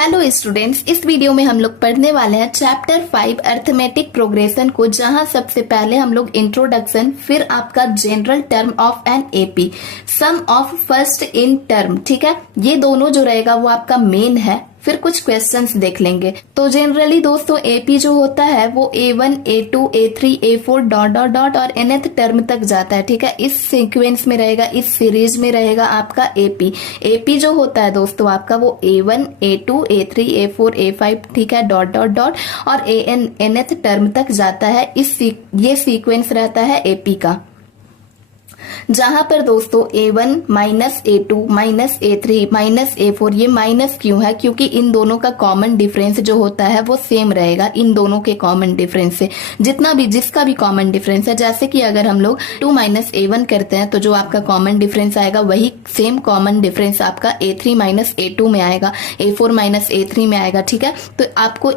Hello students, इस video में हम लोग पढ़ने वाले हैं चैप्टर 5 अर्थमेटिक प्रोग्रेशन को, जहां सबसे पहले हम लोग इंट्रोडक्शन, फिर आपका general term of an AP, sum of first n term, ठीक है। ये दोनों जो रहेगा वो आपका मेन है। फिर कुछ क्वेश्चंस देख लेंगे। तो जनरली दोस्तों एपी जो होता है वो A1, A2, A3, A4 dot dot dot और nth टर्म तक जाता है, ठीक है। इस सीक्वेंस में रहेगा, इस सीरीज में रहेगा आपका एपी। एपी जो होता है दोस्तों आपका वो A1, A2, A3, A4, A5, ठीक है, डॉट डॉट डॉट और nth टर्म तक जाता है। ये सीक्वेंस रहता है एपी का, जहां पर दोस्तों A1 minus A2 minus A3 minus A4, ये माइनस क्यों है? क्योंकि इन दोनों का कॉमन डिफरेंस जो होता है वो सेम रहेगा। इन दोनों के कॉमन डिफरेंस से जिसका भी कॉमन डिफरेंस है, जैसे कि अगर हम लोग 2 माइनस A1 करते हैं तो जो आपका कॉमन डिफरेंस आएगा वही सेम कॉमन डिफरेंस आपका A3 माइनस A2 में आएगा, A4 माइनस A3 में आएगा, ठीक है। तो आपको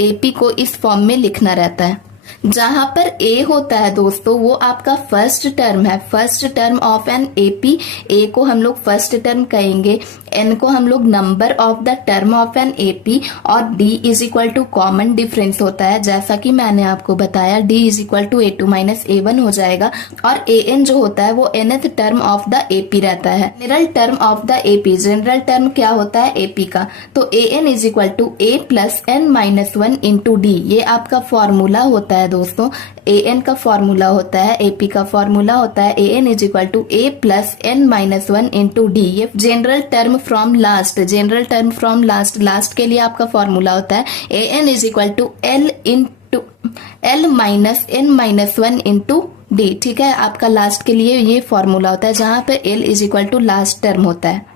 एपी को इस फॉर्म में लिखना रहता है। जहां पर ए होता है दोस्तों वो आपका फर्स्ट टर्म है, first term of an AP. A को हम लोग फर्स्ट टर्म कहेंगे, एन को हम लोग number of the term of an AP, और D is equal to common difference होता है। जैसा कि मैंने आपको बताया, D is equal to A2 minus A1 हो जाएगा। और ए एन जो होता है वो nth term of the AP रहता है। General term of the AP, general term क्या होता है एपी का? तो A N is equal to A plus N minus 1 into D, ये आपका फॉर्मूला होता है दोस्तों। ए एन का फॉर्मूला होता है, एपी का फॉर्मूला होता है A N is equal to A plus N minus 1 into D. ये general term from last, general term from last, last के लिए आपका फॉर्मूला होता है A N is equal to L minus N minus 1 into D, ठीक है। आपका last के लिए ये फॉर्मूला होता है, जहां पे L is equal to last term होता है।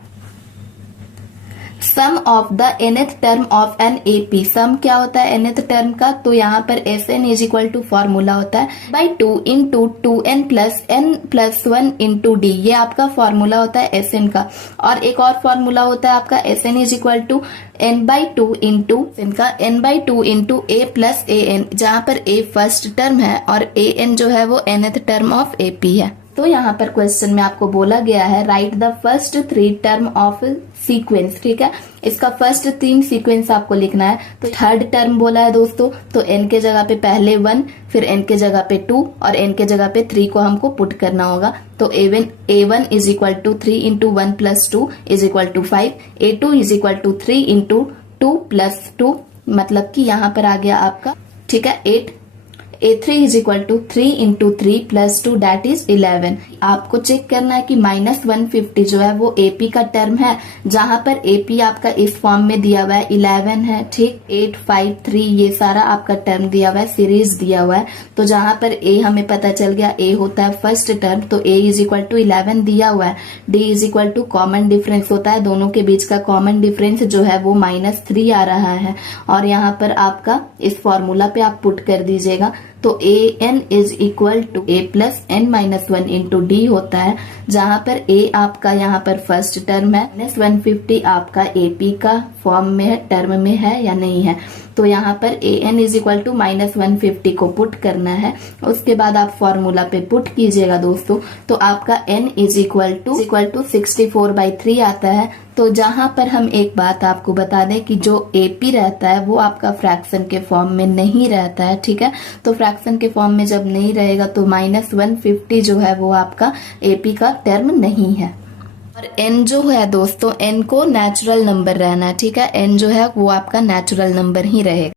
Sum of the nth term of an AP, sum क्या होता है nth टर्म का? तो यहाँ पर Sn is equal to formula होता है by 2 into 2n plus n plus 1 into D, ये आपका फॉर्मूला होता है Sn का। और एक और फॉर्मूला होता है आपका Sn is equal to n/2 into इनका n/2 into A plus an, जहां पर A फर्स्ट टर्म है और an जो है वो nth टर्म ऑफ एपी है। तो यहाँ पर क्वेश्चन में आपको बोला गया है right the first 3 term of sequence, ठीक है। इसका फर्स्ट 3 सीक्वेंस आपको लिखना है। तो थर्ड टर्म बोला है दोस्तों, तो n के जगह पे पहले 1, फिर n के जगह पे 2 और n के जगह पे 3 को हमको पुट करना होगा। तो A1 is equal to 3 into 1 plus 2 is equal to 5, A2 is equal to 3 into 2 plus 2, मतलब कि यहाँ पर आ गया आपका, ठीक है, 8। A3 is equal to 3 into 3 plus 2 that is 11। आपको चेक करना है कि माइनस 150 जो है वो एपी का टर्म है, जहां पर एपी आपका इस फॉर्म में दिया हुआ है 11 है, ठीक। 8, 5, 3 ये सारा आपका टर्म दिया हुआ है, सीरीज दिया हुआ है। तो जहां पर ए हमें पता चल गया ए होता है फर्स्ट टर्म, तो ए इज इक्वल टू 11 दिया हुआ है। D is equal to common difference होता है, दोनों के बीच का कॉमन डिफरेंस जो है वो -3 आ रहा है। और यहाँ पर आपका इस फॉर्मूला पे आप पुट कर दीजिएगा। तो A N is equal to A plus N minus 1 into D होता है, जहां पर ए आपका यहाँ पर फर्स्ट टर्म है, -150 आपका एपी का फॉर्म में है, टर्म में है या नहीं है। तो यहाँ पर ए एन इज इक्वल टू -150 को पुट करना है। उसके बाद आप फॉर्मूला पे पुट कीजिएगा दोस्तों, तो आपका n इज इक्वल टू 64/3 आता है। तो जहां पर हम एक बात आपको बता दें कि जो एपी रहता है वो आपका फ्रैक्शन के फॉर्म में नहीं रहता है, ठीक है। तो फ्रैक्शन के फॉर्म में जब नहीं रहेगा तो -150 जो है वो आपका एपी का टर्म नहीं है। और n जो है दोस्तों, n को नेचुरल नंबर रहना है, ठीक है। n जो है वो आपका नेचुरल नंबर ही रहेगा।